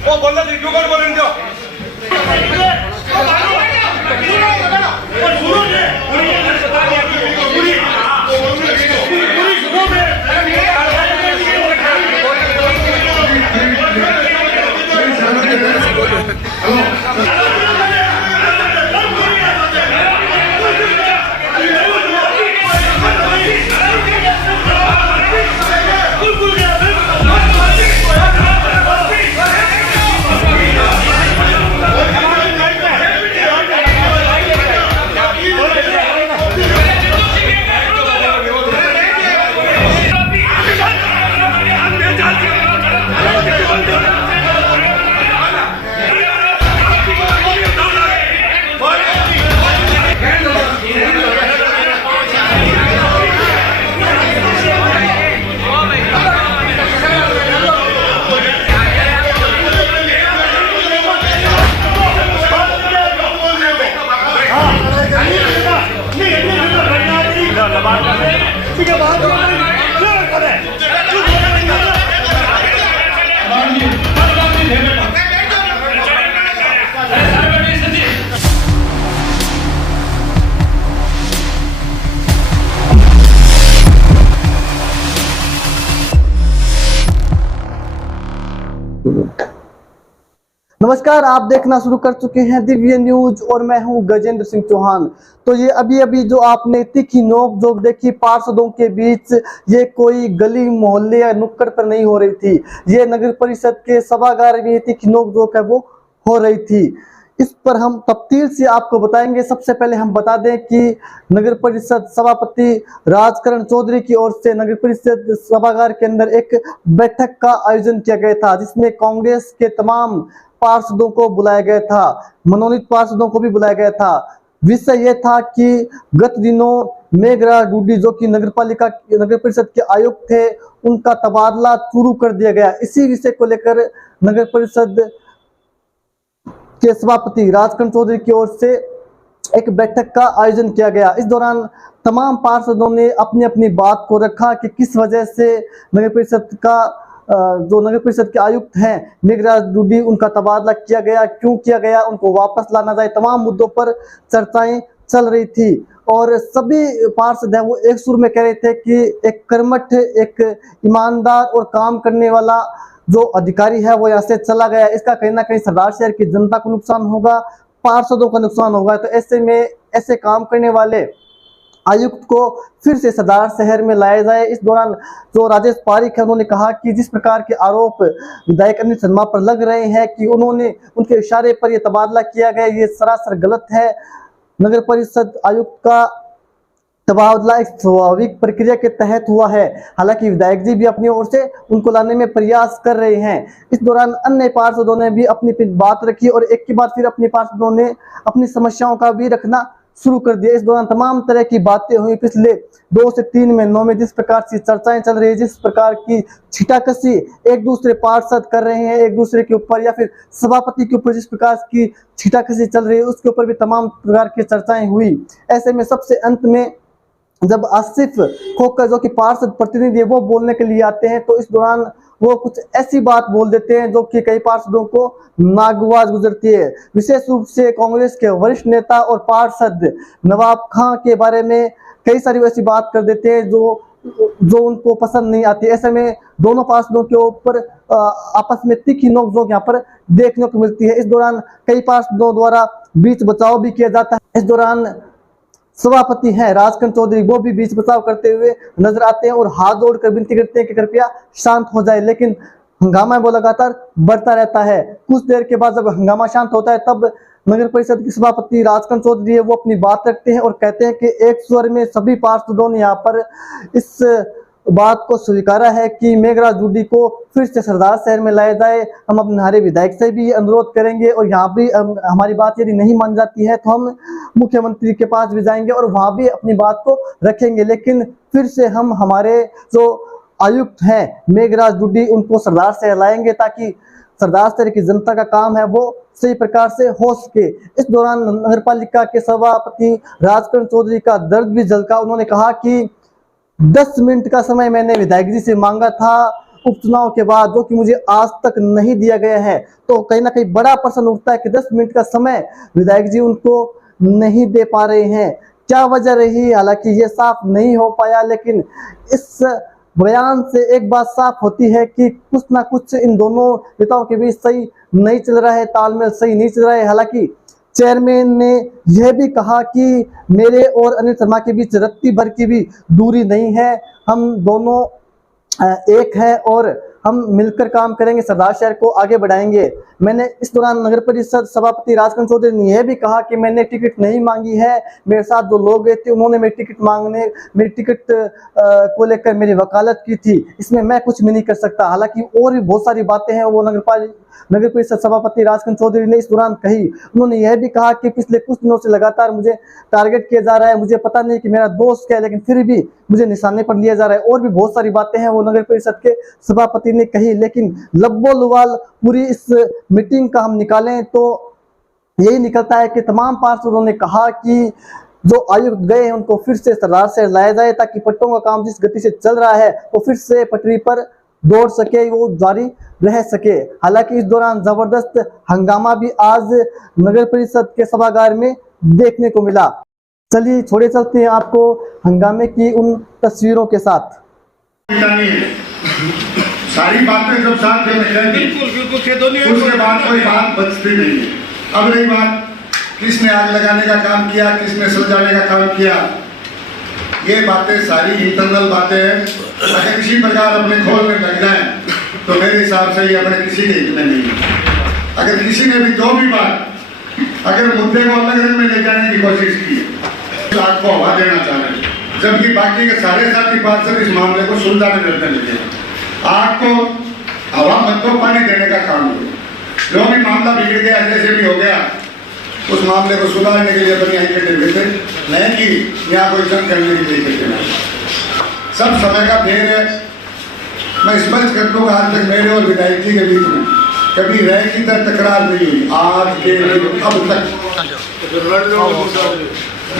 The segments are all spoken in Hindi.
वो बोलना थी क्यों कौन बोलेंगे नमस्कार, आप देखना शुरू कर चुके हैं दिव्य न्यूज और मैं हूं गजेंद्र सिंह चौहान। तो ये अभी जो आपने तीखी नोक-झोंक देखी पार्षदों के बीच, ये कोई गली मोहल्ले या नुक्कड़ पर नहीं हो रही थी, ये नगर परिषद के सभागार में तीखी नोक-झोंक है वो हो रही थी। इस पर हम तफसील से आपको बताएंगे। सबसे पहले हम बता दें कि नगर परिषद सभापति राजकरण चौधरी की ओर से नगर परिषद सभागार के अंदर एक बैठक का आयोजन किया गया था, जिसमें कांग्रेस के तमाम पार्षदों को बुलाया गया था, मनोनीत पार्षदों को भी बुलाया गया था। विषय यह था कि गत दिनों मेघराज डूडी जो कि नगर परिषद के आयुक्त थे, उनका तबादला शुरू कर दिया गया। इसी विषय को लेकर नगर परिषद के सभापति राजकरण चौधरी की ओर से एक बैठक का आयोजन किया गया। इस दौरान तमाम पार्षदों ने अपनी अपनी बात को रखा कि किस वजह से नगर परिषद का जो नगर परिषद के आयुक्त हैं मेघराज डूडी, उनका तबादला किया गया, क्यों किया गया, उनको वापस लाना चाहिए, तमाम मुद्दों पर चर्चाएं चल रही थी। और सभी पार्षद हैं वो एक सुर में कह रहे थे कि एक कर्मठ, एक ईमानदार और काम करने वाला जो अधिकारी है वो यहाँ से चला गया, इसका कहीं ना कहीं सरदार शहर की जनता को नुकसान होगा, पार्षदों का नुकसान होगा। तो ऐसे में ऐसे काम करने वाले आयुक्त को फिर से सरदार शहर में लाया जाए। इस दौरान जो राजेश पारिक है उन्होंने कहा कि जिस प्रकार के आरोप विधायक अनिल शर्मा पर लग रहे हैं कि उन्होंने उनके इशारे पर यह तबादला किया गया, ये सरासर गलत है। नगर परिषद आयुक्त का तबादला एक स्वाभाविक प्रक्रिया के तहत हुआ है, हालांकि विधायक जी भी अपनी ओर से उनको लाने में प्रयास कर रहे हैं। इस दौरान अन्य पार्षदों ने भी अपनी बात रखी और एक के बाद फिर अपने पार्षदों ने अपनी समस्याओं का भी रखना शुरू कर दिया। इस दौरान तमाम तरह की बातें हुई। पिछले 2 से 3 महीनों में जिस प्रकार की चर्चाएं चल रही है, जिस प्रकार की छिटाकसी एक दूसरे पार्षद कर रहे हैं एक दूसरे के ऊपर, या फिर सभापति के ऊपर जिस प्रकार की छिटाकसी चल रही है, उसके ऊपर भी तमाम प्रकार की चर्चाएं हुई। ऐसे में सबसे अंत में जब आसिफ खोकर जो कि पार्षद प्रतिनिधि है वो बोलने के लिए आते हैं, तो इस दौरान वो कुछ ऐसी बात बोल देते हैं जो कि कई पार्षदों को नागवाज गुजरती है। विशेष रूप से कांग्रेस के वरिष्ठ नेता और पार्षद नवाब खां के बारे में कई सारी ऐसी बात कर देते हैं जो उनको पसंद नहीं आती। ऐसे में दोनों पार्षदों के ऊपर आपस में तीखी नोक-झोंक यहाँ पर देखने को मिलती है। इस दौरान कई पार्षदों द्वारा बीच बचाव भी किया जाता है। इस दौरान सभापति हैं राजकरण चौधरी, वो भी बीच बचाव करते हुए नजर आते हैं और हाथ जोड़कर विनती करते हैं कि कृपया शांत हो जाए, लेकिन हंगामा वो लगातार बढ़ता रहता है। कुछ देर के बाद जब हंगामा शांत होता है, तब नगर परिषद के सभापति राजकरण चौधरी है वो अपनी बात रखते हैं और कहते हैं कि एक स्वर में सभी पार्षदों ने यहाँ पर इस बात को स्वीकारा है कि मेघराज डूडी को फिर से सरदार शहर में लाया जाए। हम अपने हमारे विधायक से भी अनुरोध करेंगे और यहाँ भी हमारी बात यदि नहीं मान जाती है तो हम मुख्यमंत्री के पास भी जाएंगे और वहाँ भी अपनी बात को रखेंगे। लेकिन फिर से हम हमारे जो आयुक्त हैं मेघराज डूडी उनको सरदार शहर लाएंगे ताकि सरदार शहर की जनता का काम है वो सही प्रकार से हो सके। इस दौरान नगर पालिका के सभापति राजकरण चौधरी का दर्द भी झलका। उन्होंने कहा कि 10 मिनट का समय मैंने विधायक जी से मांगा था उपचुनाव के बाद, जो कि मुझे आज तक नहीं दिया गया है। तो कहीं ना कहीं बड़ा प्रश्न उठता है कि 10 मिनट का समय विधायक जी उनको नहीं दे पा रहे हैं, क्या वजह रही। हालांकि ये साफ नहीं हो पाया, लेकिन इस बयान से एक बात साफ होती है कि कुछ ना कुछ इन दोनों नेताओं के बीच सही नहीं चल रहा है, तालमेल सही नहीं चल रहा है। हालांकि चेयरमैन ने यह भी कहा कि मेरे और अनिल शर्मा के बीच रत्ती भर की भी दूरी नहीं है, हम दोनों एक है और हम मिलकर काम करेंगे, सरदार शहर को आगे बढ़ाएंगे। मैंने इस दौरान नगर परिषद सभापति राजकरण चौधरी ने यह भी कहा कि मैंने टिकट नहीं मांगी है, मेरे साथ जो लोग गए थे उन्होंने मेरी टिकट को लेकर मेरी वकालत की थी, इसमें मैं कुछ भी नहीं कर सकता। हालांकि और भी बहुत सारी बातें हैं वो नगर परिषद सभापति राजकरण चौधरी ने इस दौरान कही। उन्होंने यह भी कहा कि पिछले कुछ दिनों से लगातार मुझे टारगेट किया जा रहा है, मुझे पता नहीं कि मेरा दोस्त क्या है, लेकिन फिर भी मुझे निशाने पर लिया जा रहा है। और भी बहुत सारी बातें हैं वो नगर परिषद के सभापति ने कही। लेकिन लब्बो लुवाल पूरी इस मीटिंग का हम निकालें तो यही निकलता है कि तमाम पार्षदों ने कहा कि जो आयुक्त गए हैं उनको फिर से सरदार शहर लाया जाए ताकि पट्टों का काम जिस गति से चल रहा है वो फिर से पटरी पर दौड़ सके, वो जारी रह सके। हालांकि इस दौरान जबरदस्त हंगामा भी आज नगर परिषद के सभागार में देखने को मिला। चलिए छोड़े चलते हैं आपको हंगामे की उन तस्वीरों के साथ। सारी बातें जब साथ में बिल्कुल उसके बाद कोई बात बचती नहीं है। अब रही बात किसने आग लगाने का काम किया, किसने सुलझाने का काम किया, ये बातें सारी इंटरनल बातें हैं। अगर किसी प्रकार अपने खोल में लग जाए तो मेरे हिसाब से ये अपने किसी के हित में नहीं है। अगर किसी ने भी जो भी बात अगर मुद्दे को अलग रंग में ले जाने की कोशिश की तो आपको हवा देना चाह रहे हैं, जबकि बाकी के सारे साथी पार्षद इस मामले को सुलझाने करने लगे। आपको हवा मत को पानी देने का काम करो। जो भी मामला बिगड़ गया जैसे भी हो गया उस मामले को सुधारने के लिए अपनी आइडेंटिटी भेजे, नहीं कि यहाँ कोई जंग करने के लिए देना। सब समय का फेर है। मैं स्पष्ट कर दूंगा, आज तक मेरे और विधायक जी के बीच में कभी रह की तकरार नहीं हुई। आज के अब तक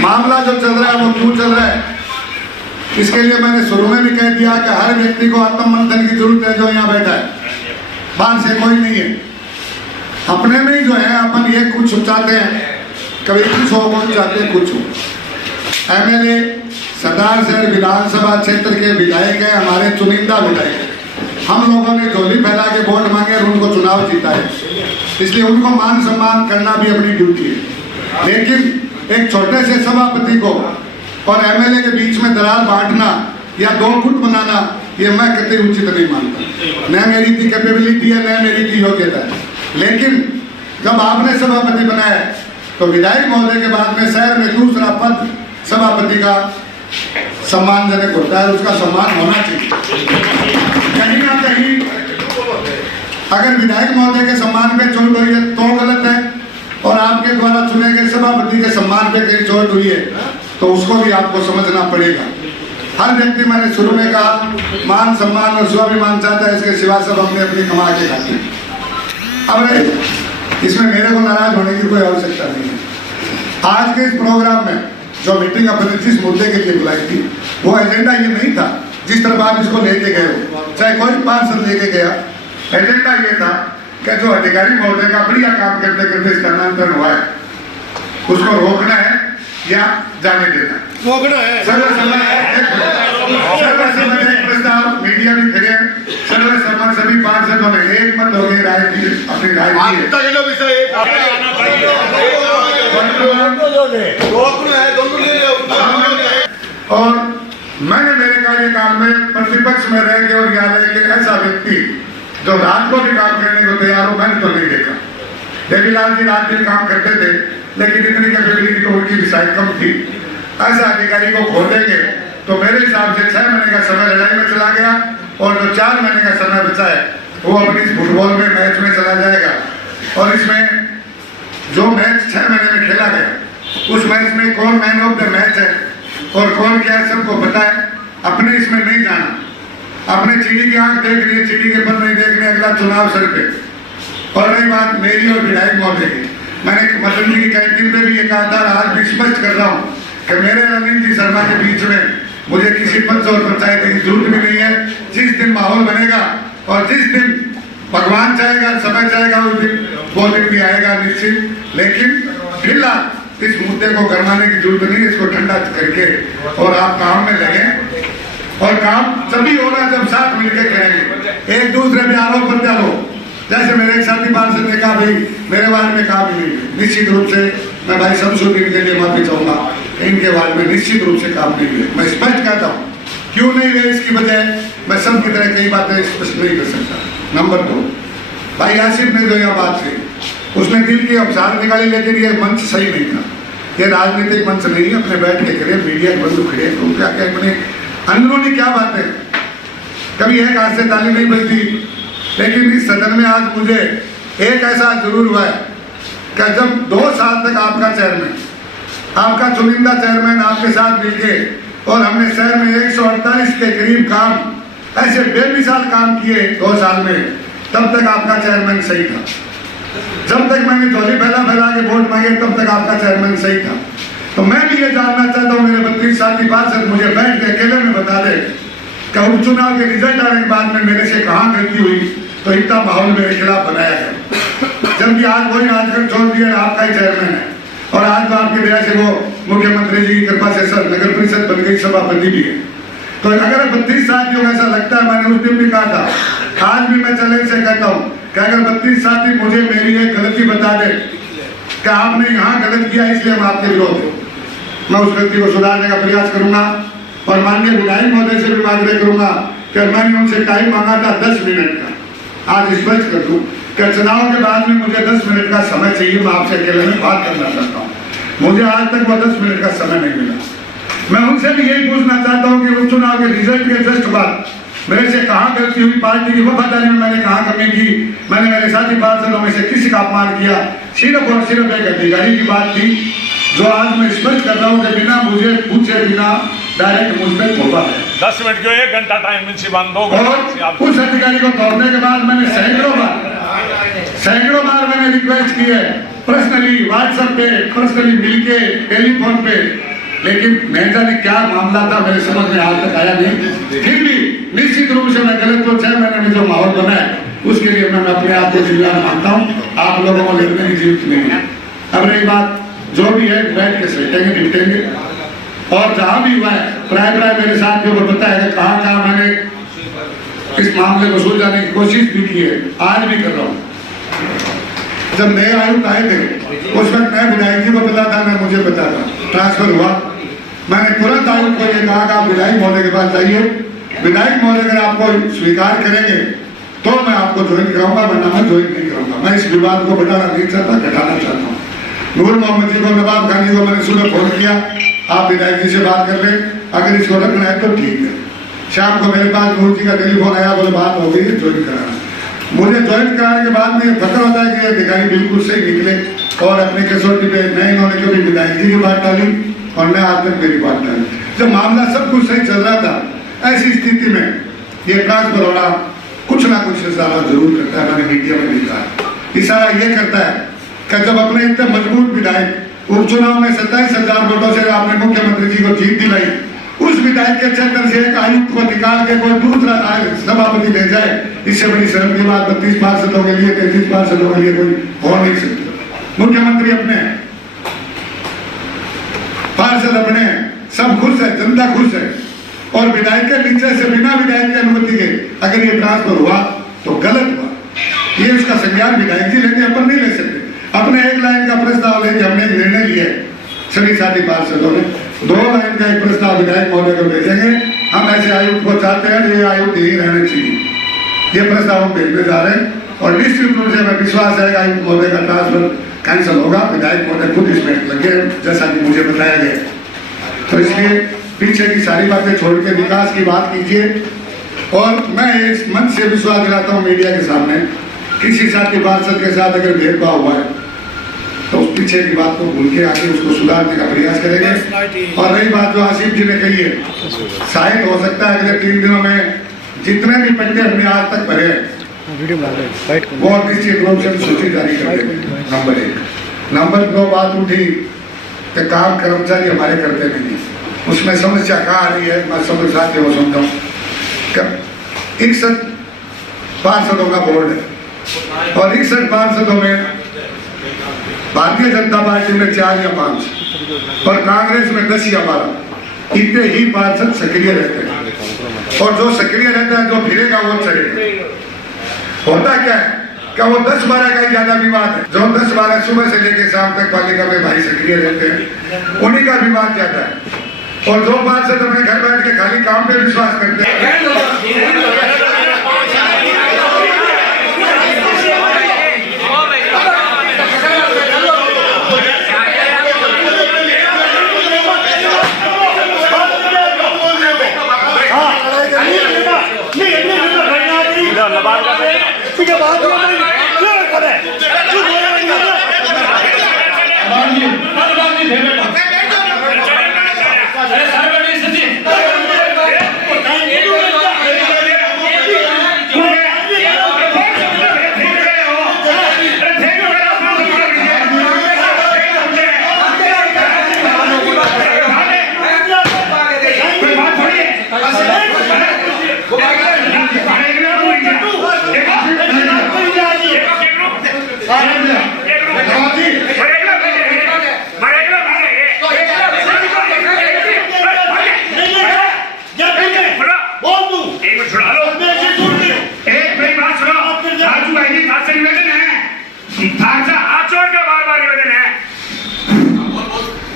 मामला जो चल रहा है वो क्यों चल रहा है, इसके लिए मैंने शुरू में भी कह दिया कि हर व्यक्ति को आत्ममंथन की जरूरत है। जो यहाँ बैठा है बाहर से कोई नहीं है, अपने में ही जो है अपन ये कुछ चाहते हैं, कभी कुछ हो कुछ चाहते हैं कुछ हो। एमएलए सरदार शहर विधानसभा क्षेत्र के विधायक है, हमारे चुनिंदा विधायक। हम लोगों ने झोली फैला के वोट मांगे और उनको चुनाव जीता है, इसलिए उनको मान सम्मान करना भी अपनी ड्यूटी है। लेकिन एक छोटे से सभापति को और एमएलए के बीच में दरार बांटना या दो गुट बनाना, ये मैं कतई उचित नहीं मानता। न मेरी की कैपेबिलिटी है, न मेरी की योग्यता है। लेकिन जब आपने सभापति बनाया तो विधायक महोदय के बाद में शहर में दूसरा पद सभापति का सम्मानजनक होता है, उसका सम्मान होना चाहिए। कहीं ना कहीं अगर विधायक महोदय के सम्मान पे चोट हुई है तो गलत है, और आपके द्वारा चुने गए सभापति के सम्मान पे कहीं चोट हुई है तो उसको भी आपको समझना पड़ेगा। हर व्यक्ति, मैंने शुरू में कहा, मान सम्मान और स्वाभिमान चाहता है, इसके सिवा सब हमने अपनी कमा के खाते हैं। अब इसमें मेरे को नाराज होने की कोई आवश्यकता नहीं है। आज के इस प्रोग्राम में जो मीटिंग अपने जिस मुद्दे के लिए बुलाई थी वो एजेंडा ये नहीं था जिस तरह आप इसको लेके गए हो, चाहे कोई पार्षद लेके गया। एजेंडा ये था कि जो अधिकारी महोदय का बढ़िया काम करते करते स्थानांतरण हुआ है उसको रोकना है या जाने देना है। रोकना है। प्रस्ताव मीडिया में खड़े हैं, सर्वसम्मत सभी पार्षदों ने एक मत हो गए राय दी, अपनी राय दी है। और मैंने मेरे कार्यकाल में प्रतिपक्ष में रह के और यहाँ रह के ऐसा व्यक्ति जो रात को भी काम करने को तैयार हो, मैंने तो नहीं देखा। देवीलाल जी रात दिन काम करते थे लेकिन इतनी कैपेबिलिटी तो उनकी भी शायद कम थी। ऐसा अधिकारी को खोलेंगे तो मेरे हिसाब से 6 महीने का समय लड़ाई में चला गया और जो 4 महीने का समय बचा है वो अपनी फुटबॉल में मैच में चला जाएगा। और इसमें जो मैच 6 महीने में खेला गया उस मैच में कौन मैन ऑफ द मैच है और कौन क्या है सबको पता है। अपने इसमें नहीं जाना, अपने चिड़ी की आंख देख रही है, चिड़ी के पर नहीं देख रहे अगला चुनाव सर पे। और रही बात मेरी और विधायक महोदय की, मैंने मदन जी की कैंटीन पे भी ये कहा था, आज भी स्पष्ट कर रहा हूँ कि मेरे रविंद्र जी शर्मा के बीच में मुझे किसी पंच और पंचायत की जरूरत भी नहीं है। जिस दिन माहौल बनेगा और जिस दिन भगवान चाहेगा, समय चाहेगा, उस दिन वो दिन भी आएगा निश्चित। लेकिन फिलहाल इस मुद्दे को गरमाने की जरूरत नहीं, इसको ठंडा करके और आप काम में लगे। और काम तभी होगा जब साथ मिलकर करेंगे, एक दूसरे पे आरोप प्रत्यारोप। जैसे मेरे एक साथी पार्षद ने कहा भाई मेरे बारे में काम नहीं, निश्चित रूप से मैं भाई संशोधन के लिए माफी चाहूंगा, इनके बारे में निश्चित रूप से काम नहीं हुए। मैं स्पष्ट कहता हूँ क्यों नहीं हुए, इसकी वजह मैं सब की तरह कई बातें स्पष्ट नहीं कर सकता। नंबर 2, भाई आसिफ ने जो यह बात कही उसने दिल की अवसार निकाली, लेकिन ये मंच सही नहीं था, ये राजनीतिक मंच नहीं है। अपने बैठ के करे, मीडिया के बंधु खड़े तो क्या क्या अपने अंदरूनी क्या बातें, कभी एक हाथ से ताली नहीं बजती। लेकिन इस सदन में आज मुझे एक ऐसा जरूर हुआ है कि जब 2 साल तक आपका चेयरमैन, आपका चुनिंदा चेयरमैन आपके साथ मिलके और हमने शहर में 148 के करीब काम ऐसे बेमिसाल काम किए 2 साल में, तब तक आपका चेयरमैन सही था। जब तक मैंने झोली फैला फैला के वोट मांगे तब तक आपका चेयरमैन सही था। तो मैं भी ये जानना चाहता हूँ मेरे 32 साथी पार्षद मुझे बैठ के अकेले में बता दे कि उपचुनाव के रिजल्ट आने के बाद में मेरे से कहाँ गलती हुई तो इतना माहौल मेरे खिलाफ बनाया गया। जबकि आज वही राजगढ़ छोड़ दिया, आपका ही चेयरमैन है और आज तो आपकी वजह से वो मुख्यमंत्री जी की कृपा से सर नगर परिषद बन गई, सभापति भी है। तो अगर 32 साथियों को ऐसा लगता है, मैंने उस दिन भी कहा था, आज भी मैं चैलेंज से कहता हूँ कि अगर 32 साथी मुझे मेरी एक गलती बता दे कि आपने यहाँ गलत किया इसलिए हम आपके विरोध हैं, मैं उस गलती को सुधारने का प्रयास करूंगा। और माननीय विधायक महोदय से भी आग्रह करूंगा कि मैंने उनसे टाइम मांगा था 10 मिनट का, आज स्पष्ट कर दूं कि चुनाव के बाद में मुझे 10 मिनट का समय चाहिए, मैं आपसे अकेले में बात करना चाहता हूँ। मुझे आज तक वो 10 मिनट का समय नहीं मिला। मैं उनसे भी यही पूछना चाहता हूँ कि उपचुनाव के रिजल्ट के जस्ट बाद मेरे से कहाँ गलती हुई, पार्टी की वफादारी में मैंने कहाँ कमी की, मैंने मेरे साथी पार्षदों में से किसी का अपमान किया। सिर्फ और सिर्फ एक अधिकारी की बात थी जो आज मैं स्पष्ट कर रहा हूँ कि बिना मुझे पूछे बिना डायरेक्ट मुझ पर थोपा है। 10 मिनट क्यों, 1 घंटा टाइम मिल बांध दो। और उस अधिकारी को तोड़ने के बाद मैंने सैकड़ों बार मैंने रिक्वेस्ट की है, पर्सनली व्हाट्सएप पे, पर्सनली मिलके, टेलीफोन पे, लेकिन नहीं जाने क्या मामला था मेरे समझ में आज तक आया नहीं। फिर भी निश्चित रूप से मैं गलत तो 6 महीने में जो माहौल बना है उसके लिए मैं अपने आप को जिम्मेदार मानता हूँ। आप लोगों को लड़ने की जरूरत नहीं है। अब रही बात जो भी है बैठ के सटेंगे निपटेंगे, और जहां भी हुआ है प्राय मेरे साथियों को पता है कहाँ कहाँ मैंने इस मामले को सुलझाने की कोशिश भी की है, आज भी कर रहा हूँ। जब नए आयुक्त आए थे उस वक्त मैं विधायक जी को पता था, मैं मुझे पता था, ट्रांसफर हुआ, मैंने तुरंत आयुक्त को ये कहा कि आप विधायक महोदय के पास जाइए, विधायक महोदय अगर आपको स्वीकार करेंगे तो मैं आपको ज्वाइन कराऊंगा, वरना मैं ज्वाइन नहीं करूंगा। मैं इस विवाद को बढ़ाना नहीं चाहता, घटाना चाहता हूँ। नूर मोहम्मद जी को, नवाब खान जी को मैंने सुबह फोन किया, आप विधायक जी से बात कर लें, अगर इसको रखना है तो ठीक है। शाम को मेरे पास नूर जी का टेलीफोन आया, बोले बात हो गई है, ज्वाइन कराना। मुझे ज्वाइन कराने के बाद में ये फक्र होता है कि ये अधिकारी बिल्कुल सही निकले और अपनी कसौटी पे न इन्होंने कभी विधायक जी की बात डाली और न आज तक मेरी बात डाली। जब मामला सब कुछ सही चल रहा था, ऐसी स्थिति में ये ट्रांसफर होना कुछ ना कुछ इशारा जरूर करता है। मैंने मीडिया में लिखा है, इशारा ये करता है कि जब अपने इतने मजबूत विधायक उपचुनाव में 27,000 वोटों से आपने मुख्यमंत्री जी को जीत दिलाई, उस विधायक के क्षेत्र से एक आयुक्त को निकाल के कोई दूसरा सभापति ले जाए, इससे बड़ी शर्म की बात 32 पार्षदों के लिए, 33 पार्षदों के लिए कोई हो नहीं सकती। मुख्यमंत्री अपने, पार्षद अपने, सब खुश है, जनता खुश है, और विधायक के नीचे से बिना विधायक की अनुमति के अगर ये ट्रांसफर हुआ तो गलत हुआ। ये उसका संज्ञान विधायक जी लेंगे, अपन नहीं ले सकते। अपने एक लाइन का प्रस्ताव लेके हमने एक निर्णय लिया है, सभी साथी पार्षदों ने 2 लाइन का एक प्रस्ताव विधायक महोदय को भेजेंगे। हम ऐसे आयुक्त को चाहते हैं, ये आयुक्त यही रहने चाहिए, ये प्रस्ताव हम भेजने जा रहे हैं। और निश्चित रूप से हमें विश्वास है आयुक्त महोदय का ट्रांसफर कैंसिल होगा। विधायक महोदय खुद इसमें लगे जैसा कि मुझे बताया गया। तो इसलिए पीछे की सारी बातें छोड़ के विकास की बात कीजिए। और मैं इस मन से विश्वास दिलाता हूँ मीडिया के सामने, किसी साथी पार्षद के साथ अगर भेदभाव हुआ है तो उस पीछे की बात को भूल के आके उसको सुधारने का प्रयास करेंगे। और रही बात जो आसिफ जी ने कही है, शायद हो सकता है अगले 3 दिनों में जितने भी पट्टे हमने आज तक भरे वो निश्चित रूप से सूची जारी कर देंगे। नंबर 1। नंबर 2 बात उठी कि काम कर्मचारी हमारे करते नहीं है, उसमें समस्या कहाँ आ रही है, मैं सब साथियों को समझाऊँ। 61 पार्षदों का बोर्ड है और 61 पार्षदों में भारतीय जनता पार्टी में 4 या 5 और कांग्रेस में 10 या 12 इतने ही पार्षद सक्रिय रहते हैं। और जो सक्रिय रहता है, जो फिरेगा वो चलेगा। होता क्या है क्या वो 10-12 का ही ज्यादा विवाद है। जो 10-12 सुबह से लेकर शाम तक पालिका में भाई सक्रिय रहते हैं उन्हीं का विवाद ज्यादा है। और जो पार्षद अपने घर बैठ के खाली काम पे विश्वास करते हैं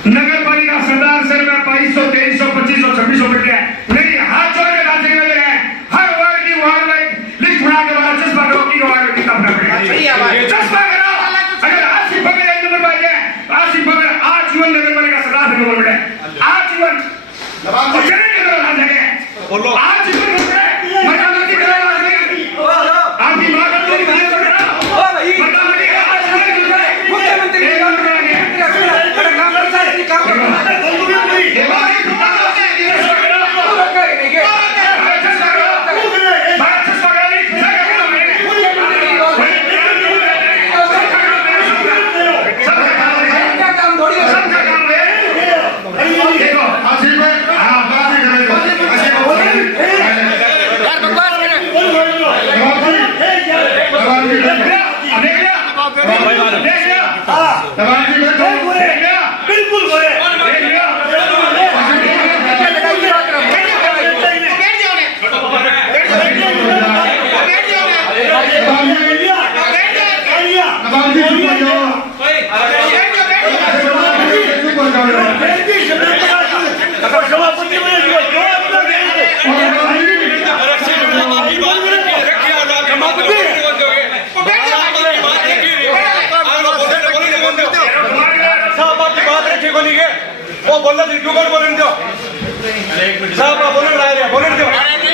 नगर पालिका सरदार सर में 2200, 2300, 2500, 2600 बिट है। नहीं, हाथ जोड़ के दांत निवेदन है, हर वार्ड की वार्ड में लिस्ट बना के बाहर चश्मा करो की वार्ड में कितना बना पड़ेगा। चश्मा करो। अगर आसिफ बगैर एक नंबर पाई है, आसिफ बगैर आजीवन नगर पालिका सरदार से नंबर मिले, आजीवन और चले के दौरान आ जाएंगे। बोलो आजीवन नंबर मतामती करो आपकी मां का तो नहीं करना मतामती का आजीवन नंबर मुख्यमंत्री बिल्कुल वो बोलना क्यों कर बोलेंगे साहब बोलेंगे बोलेंगे